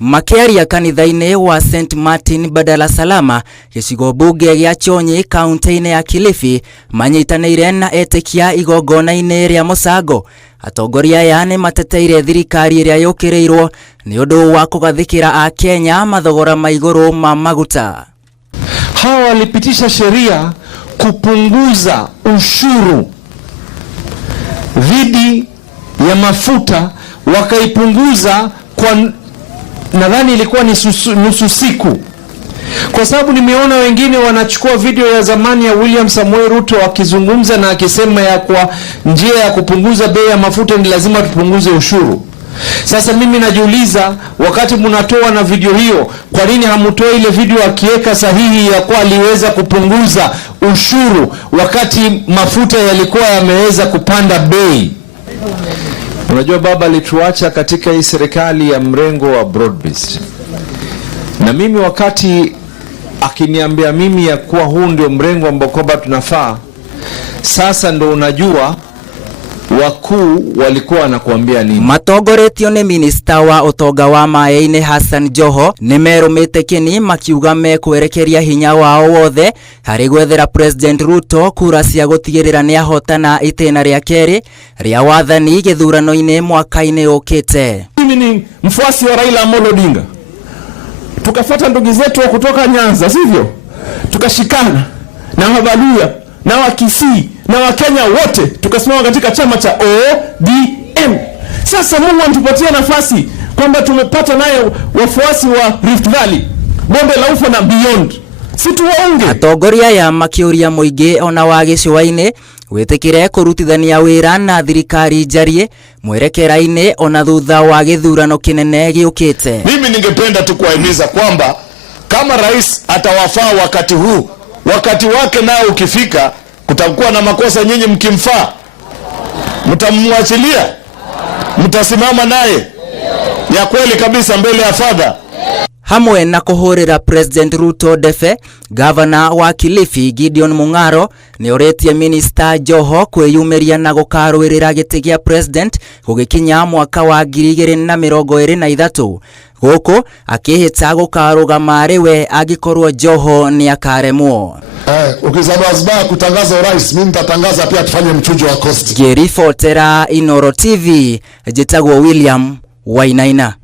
Makiaria kanitha-inĩ wa St Martin Badala Salama gĩcigo bunge gĩa Chonyi kaunti-inĩ ya Kilifi manyitanĩire na etĩkia igongona-inĩ rĩa mũcango. Atongoria aya nĩ mateteire thirikari ĩrĩa yũkĩrĩirwo nĩ ũndũ wa kũgathĩkĩra a Kenya mathogora ma igũrũ ma maguta. Hawa walipitisha sheria kupunguza ushuru dhidi ya mafuta, wakaipunguza kwa nadhani ilikuwa ni nusu siku, kwa sababu nimeona wengine wanachukua video ya zamani ya William Samoei Ruto akizungumza na akisema ya kwa njia ya kupunguza bei ya mafuta ni lazima tupunguze ushuru. Sasa mimi najiuliza, wakati mnatoa na video hiyo, kwa nini hamutoi ile video akiweka sahihi ya kwa aliweza kupunguza ushuru wakati mafuta yalikuwa yameweza kupanda bei? Unajua baba alituacha katika hii serikali ya mrengo wa broad-based. Na mimi wakati akiniambia mimi ya kuwa huu ndio mrengo ambao kwamba tunafaa, sasa ndo unajua wakuu walikuwa wanakuambia nini. Matongoretio nĩ minista wa ũtonga wa maĩ-inĩ Hassan Joho nĩmerũmĩte kĩni makiuga mekwerekeria hinya wao wothe harĩ gwethera President Ruto kura cia gũtigĩrĩra nĩ ahotana itĩna rĩa kerĩ rĩa wathani gĩthurano-inĩ mwaka-inĩ ũkĩte. Mimi ni mfuasi wa Raila Amolo Odinga. Tukafuata ndugu zetu wa kutoka Nyanza, sivyo? Tukashikana na Wabaluya na Wakisii na Wakenya wote tukasimama katika chama cha ODM. Sasa Mungu anatupatia nafasi kwamba tumepata naye wafuasi wa Rift Valley, Bonde la Ufa na beyond. Si tuwaunge. Atongoria ya makĩũria mũingĩ ona wa gĩcũa-inĩ wĩtĩkĩre kũrutithania wĩra na thirikari njarie mwerekera-inĩ ona thutha wa gĩthurano kĩnene gĩũkĩte. Mimi ningependa tu kuwahimiza kwamba kama rais atawafaa wakati huu, wakati wake nao ukifika, kutakuwa na makosa, nyinyi mkimfaa mtamwachilia, mtasimama naye ya kweli kabisa mbele ya Father. Hamwe na kũhũrĩra President Ruto debe, Governor wa Kilifi Gideon Mung'aro nĩ oretie Minister Joho kwĩyumĩria na gũkarũĩrĩra gĩtĩ gĩa President gũgĩkinya mwaka wa 2023, gũkũ akĩhĩta gũkarũgama arĩ we angĩkorwo Joho nĩ akaremwo. Ukizabazba kutangaza urais, mimi nitatangaza pia tufanye mchujo wa cost. Ngĩribotera Inooro TV, njĩtagwo William Wainaina.